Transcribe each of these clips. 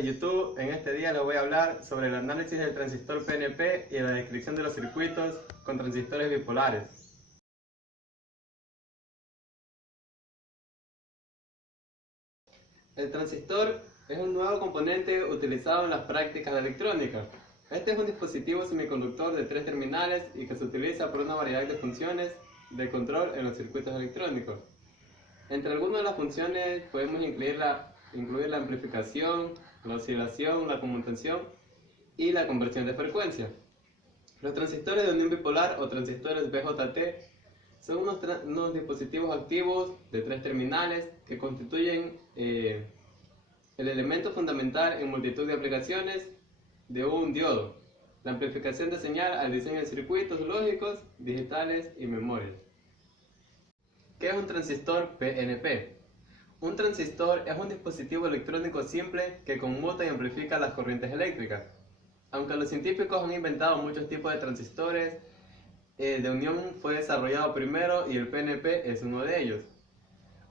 de YouTube. En este día les voy a hablar sobre el análisis del transistor PNP y la descripción de los circuitos con transistores bipolares. El transistor es un nuevo componente utilizado en las prácticas de electrónica. Este es un dispositivo semiconductor de 3 terminales y que se utiliza por una variedad de funciones de control en los circuitos electrónicos. Entre algunas de las funciones podemos incluir la amplificación, la oscilación, la conmutación y la conversión de frecuencia. Los transistores de unión bipolar o transistores BJT son unos dispositivos activos de 3 terminales que constituyen el elemento fundamental en multitud de aplicaciones de un diodo, la amplificación de señal al diseño de circuitos lógicos, digitales y memorias. ¿Qué es un transistor PNP? Un transistor es un dispositivo electrónico simple que conmuta y amplifica las corrientes eléctricas. Aunque los científicos han inventado muchos tipos de transistores, el de unión fue desarrollado primero y el PNP es uno de ellos.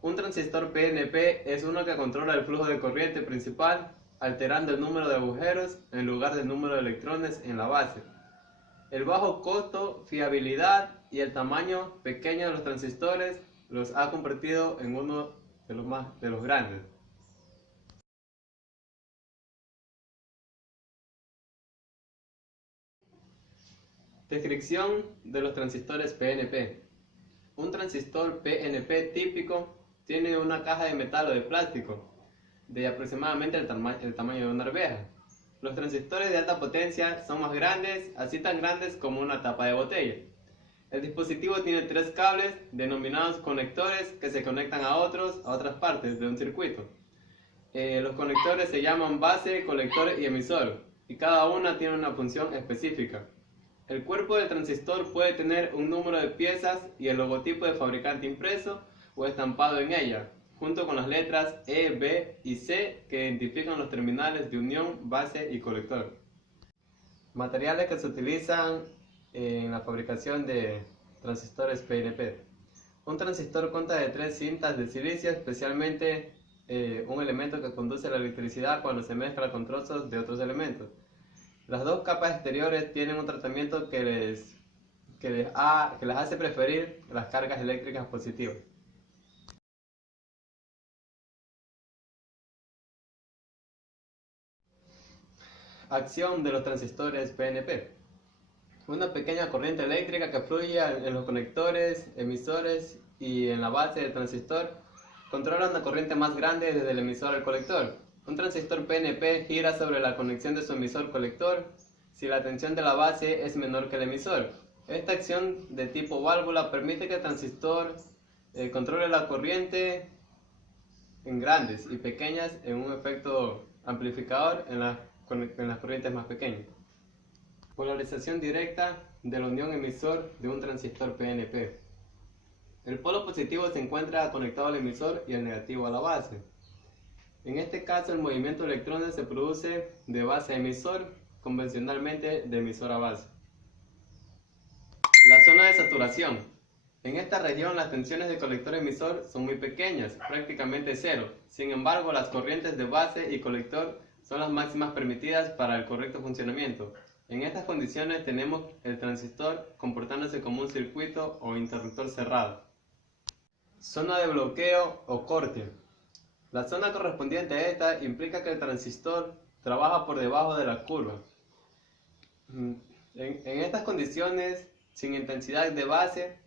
Un transistor PNP es uno que controla el flujo de corriente principal, alterando el número de agujeros en lugar del número de electrones en la base. El bajo costo, fiabilidad y el tamaño pequeño de los transistores los ha convertido en uno de los grandes. Descripción de los transistores PNP. Un transistor PNP típico tiene una caja de metal o de plástico de aproximadamente el tamaño de una arveja. Los transistores de alta potencia son más grandes, así tan grandes como una tapa de botella. El dispositivo tiene 3 cables denominados conectores que se conectan a otras partes de un circuito. Los conectores se llaman base, colector y emisor, y cada una tiene una función específica. El cuerpo del transistor puede tener un número de piezas y el logotipo de fabricante impreso o estampado en ella, junto con las letras E, B y C que identifican los terminales de unión, base y colector. Materiales que se utilizan en la fabricación de transistores PNP. Un transistor consta de 3 cintas de silicio, especialmente un elemento que conduce la electricidad cuando se mezcla con trozos de otros elementos. Las 2 capas exteriores tienen un tratamiento que les hace preferir las cargas eléctricas positivas. Acción de los transistores PNP. Una pequeña corriente eléctrica que fluye en los conectores, emisores y en la base del transistor controla una corriente más grande desde el emisor al colector. Un transistor PNP gira sobre la conexión de su emisor-colector si la tensión de la base es menor que el emisor. Esta acción de tipo válvula permite que el transistor controle la corriente en grandes y pequeñas en un efecto amplificador en las corrientes más pequeñas. Polarización directa de la unión emisor de un transistor PNP. El polo positivo se encuentra conectado al emisor y el negativo a la base. En este caso, el movimiento de electrones se produce de base a emisor, convencionalmente de emisor a base. La zona de saturación. En esta región las tensiones de colector-emisor son muy pequeñas, prácticamente cero. Sin embargo, las corrientes de base y colector son las máximas permitidas para el correcto funcionamiento. En estas condiciones tenemos el transistor comportándose como un circuito o interruptor cerrado. Zona de bloqueo o corte. La zona correspondiente a esta implica que el transistor trabaja por debajo de la curva. En estas condiciones, sin intensidad de base,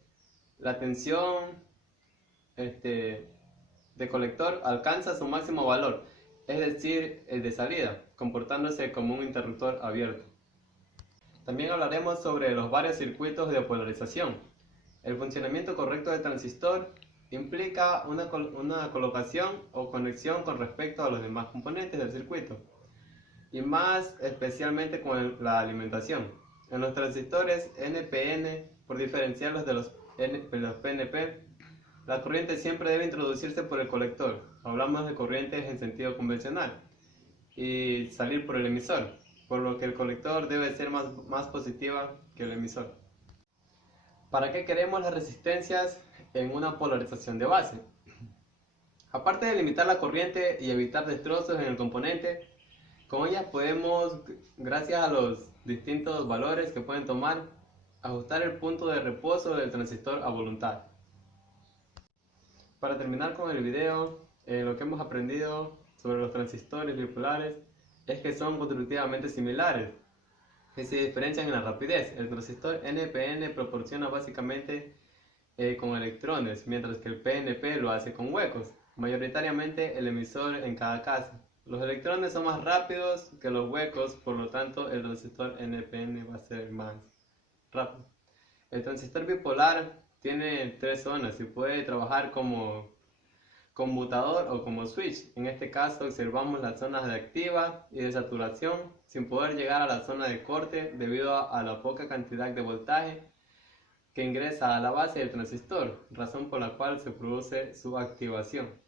la tensión de colector alcanza su máximo valor, es decir, el de salida, comportándose como un interruptor abierto. También hablaremos sobre los varios circuitos de polarización. El funcionamiento correcto del transistor implica una colocación o conexión con respecto a los demás componentes del circuito, y más especialmente con la alimentación. En los transistores NPN, por diferenciarlos de los PNP, la corriente siempre debe introducirse por el colector, hablamos de corrientes en sentido convencional, y salir por el emisor, por lo que el colector debe ser más positiva que el emisor. ¿Para qué queremos las resistencias en una polarización de base? Aparte de limitar la corriente y evitar destrozos en el componente, Con ellas podemos, gracias a los distintos valores que pueden tomar, ajustar el punto de reposo del transistor a voluntad. Para terminar con el video, lo que hemos aprendido sobre los transistores bipolares es que son constructivamente similares y se diferencian en la rapidez. El transistor NPN proporciona básicamente con electrones, mientras que el PNP lo hace con huecos, mayoritariamente el emisor en cada caso. Los electrones son más rápidos que los huecos, por lo tanto el transistor NPN va a ser más rápido. El transistor bipolar tiene tres zonas y puede trabajar como conmutador o como switch. En este caso observamos las zonas de activa y de saturación sin poder llegar a la zona de corte debido a la poca cantidad de voltaje que ingresa a la base del transistor, razón por la cual se produce su activación.